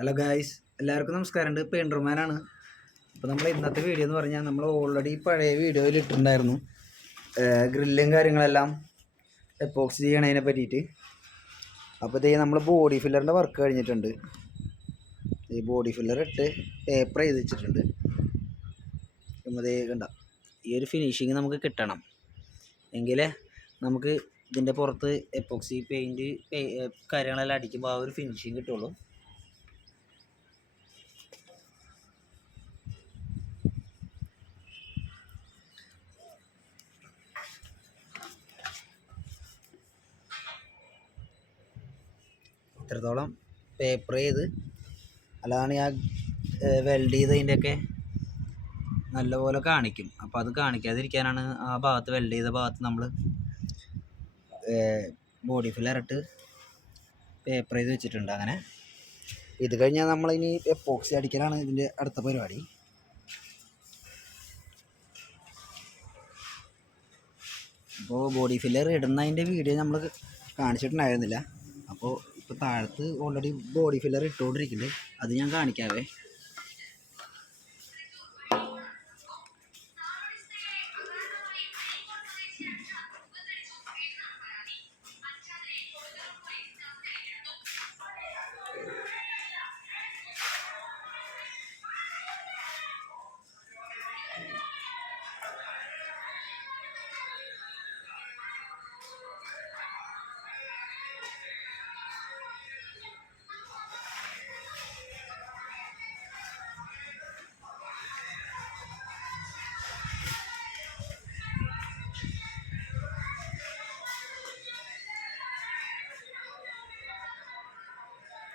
Hello guys, എല്ലാവർക്കും നമസ്കാരമുണ്ട്. പെയിൻറ്റർമാനാണ്. അപ്പോൾ നമ്മൾ ഇന്നത്തെ വീഡിയോ എന്ന് പറഞ്ഞാൽ നമ്മൾ ഓൾറെഡി പഴയ വീഡിയോയിൽ ഇട്ടിട്ടുണ്ടായിരുന്നു ഗ്രില്ലും കാര്യങ്ങളെല്ലാം എപ്പോക്സി ചെയ്യണതിനെ പറ്റിയിട്ട്. അപ്പോൾ ഇതേ നമ്മൾ ബോഡി ഫില്ലറിൻ്റെ വർക്ക് കഴിഞ്ഞിട്ടുണ്ട്. ഈ ബോഡി ഫില്ലർ ഇട്ട് പേപ്പർ ചെയ്ത് വെച്ചിട്ടുണ്ട്. ഇതേ കണ്ട ഈ ഒരു ഫിനിഷിങ് നമുക്ക് കിട്ടണം എങ്കിലേ നമുക്ക് ഇതിൻ്റെ പുറത്ത് എപ്പോക്സി പെയിൻറ്റ് കാര്യങ്ങളെല്ലാം അടിക്കുമ്പോൾ ആ ഒരു ഫിനിഷിങ് കിട്ടുള്ളൂ. ഇത്രത്തോളം പേപ്പർ ചെയ്ത് അല്ലാതെ ആ വെൽഡ് ചെയ്തതിൻ്റെയൊക്കെ നല്ലപോലെ കാണിക്കും. അപ്പോൾ അത് കാണിക്കാതിരിക്കാനാണ് ആ ഭാഗത്ത് വെൽഡ് ചെയ്ത ഭാഗത്ത് നമ്മൾ ബോഡി ഫില്ലറിട്ട് പേപ്പർ ചെയ്ത് വെച്ചിട്ടുണ്ട്. അങ്ങനെ ഇത് കഴിഞ്ഞാൽ നമ്മളിനി എപ്പോക്സി അടിക്കലാണ് ഇതിൻ്റെ അടുത്ത പരിപാടി. അപ്പോൾ ബോഡി ഫില്ലർ ഇടുന്നതിൻ്റെ വീഡിയോ നമ്മൾ കാണിച്ചിട്ടുണ്ടായിരുന്നില്ല. അപ്പോൾ ഇപ്പോൾ താഴത്ത് ഓൾറെഡി ബോഡി ഫില്ലർ ഇട്ടുകൊണ്ടിരിക്കുന്നുണ്ട്, അത് ഞാൻ കാണിക്കാവേ.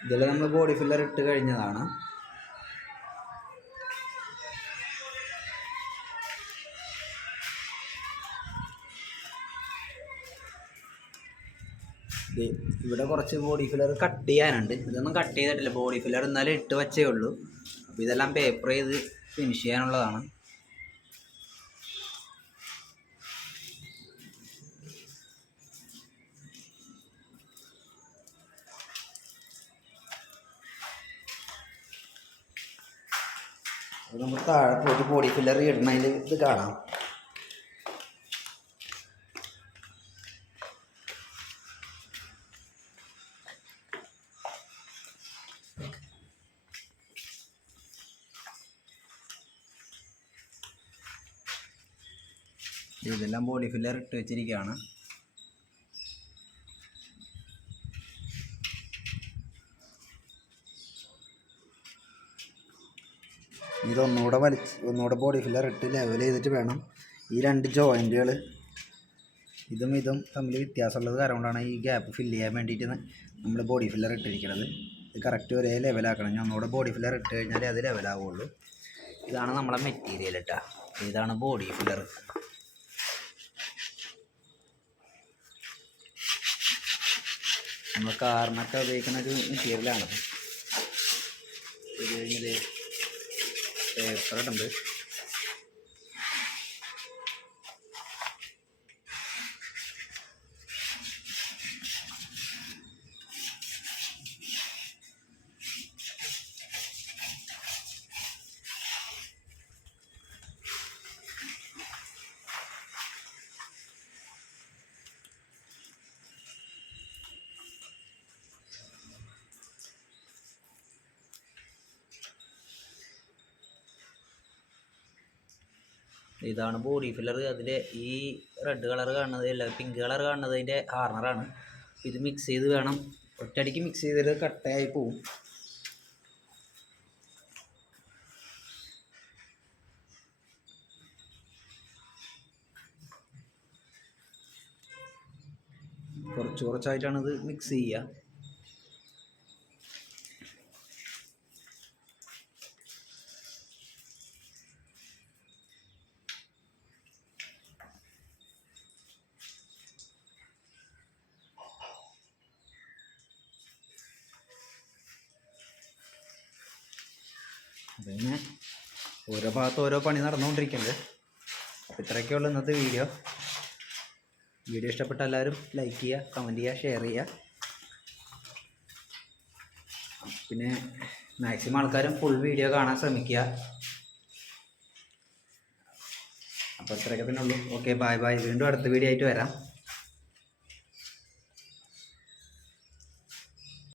ഇതിൽ നമ്മൾ ബോഡി ഫില്ലർ ഇട്ട് കഴിഞ്ഞതാണ്. ഇവിടെ കുറച്ച് ബോഡി ഫില്ലർ കട്ട് ചെയ്യാനുണ്ട്. ഇതൊന്നും കട്ട് ചെയ്തിട്ടില്ല, ബോഡി ഫില്ലർ എന്നാലും ഇട്ട് വച്ചേ ഉള്ളൂ. അപ്പോൾ ഇതെല്ലാം പേപ്പർ ചെയ്ത് ഫിനിഷ് ചെയ്യാനുള്ളതാണ്. നമ്മൾ താഴെ പോയിട്ട് ബോഡി ഫില്ലർ ഇടുന്നതിൽ ഇത് കാണാം. ഇതെല്ലാം ബോഡി ഫില്ലർ ഇട്ട് വെച്ചിരിക്കുകയാണ്. ഒന്നുകൂടെ ബോഡി ഫില്ലർ ഇട്ട് ലെവൽ ചെയ്തിട്ട് വേണം ഈ രണ്ട് ജോയിൻറ്റുകൾ ഇതും തമ്മിൽ വ്യത്യാസമുള്ളത് കാരണം കൊണ്ടാണ് ഈ ഗ്യാപ്പ് ഫില്ല് ചെയ്യാൻ വേണ്ടിയിട്ട് നമ്മൾ ബോഡി ഫില്ലർ ഇട്ടിരിക്കുന്നത്. ഇത് കറക്റ്റ് ഒരേ ലെവലാക്കണം. ഞാൻ ഒന്നുകൂടെ ബോഡി ഫില്ലർ ഇട്ട് കഴിഞ്ഞാൽ അത് ലെവലാവുള്ളൂ. ഇതാണ് നമ്മളെ മെറ്റീരിയൽ ഇട്ടാ. ഇതാണ് ബോഡി ഫില്ലർ. നമ്മൾ കാറിനൊക്കെ ഉപയോഗിക്കുന്ന ഒരു മെറ്റീരിയലാണത്. ഇത് കഴിഞ്ഞത് പേപ്പർ ഇടുന്നുണ്ട്. ഇതാണ് ബോഡി ഫില്ലർ. അതിൽ ഈ റെഡ് കളർ കാണുന്നത് അല്ല പിങ്ക് കളർ കാണുന്നത് അതിൻ്റെ ഹാർണറാണ്. ഇത് മിക്സ് ചെയ്ത് വേണം, ഒറ്റയടിക്ക് മിക്സ് ചെയ്തിട്ട് കട്ടയായി പോവും. കുറച്ചായിട്ടാണ് ഇത് മിക്സ് ചെയ്യുക. പിന്നെ ഓരോ ഭാഗത്ത് ഓരോ പണി നടന്നുകൊണ്ടിരിക്കുന്നത്. അപ്പോൾ ഇത്രയൊക്കെയുള്ളൂ ഇന്നത്തെ വീഡിയോ. ഇഷ്ടപ്പെട്ട എല്ലാവരും ലൈക്ക് ചെയ്യുക, കമൻറ്റ് ചെയ്യുക, ഷെയർ ചെയ്യുക. പിന്നെ മാക്സിമം ആൾക്കാരും ഫുൾ വീഡിയോ കാണാൻ ശ്രമിക്കുക. അപ്പോൾ ഇത്രയൊക്കെ തന്നെ ഉള്ളൂ. Okay, bye bye. വീണ്ടും അടുത്ത വീഡിയോ ആയിട്ട് വരാം.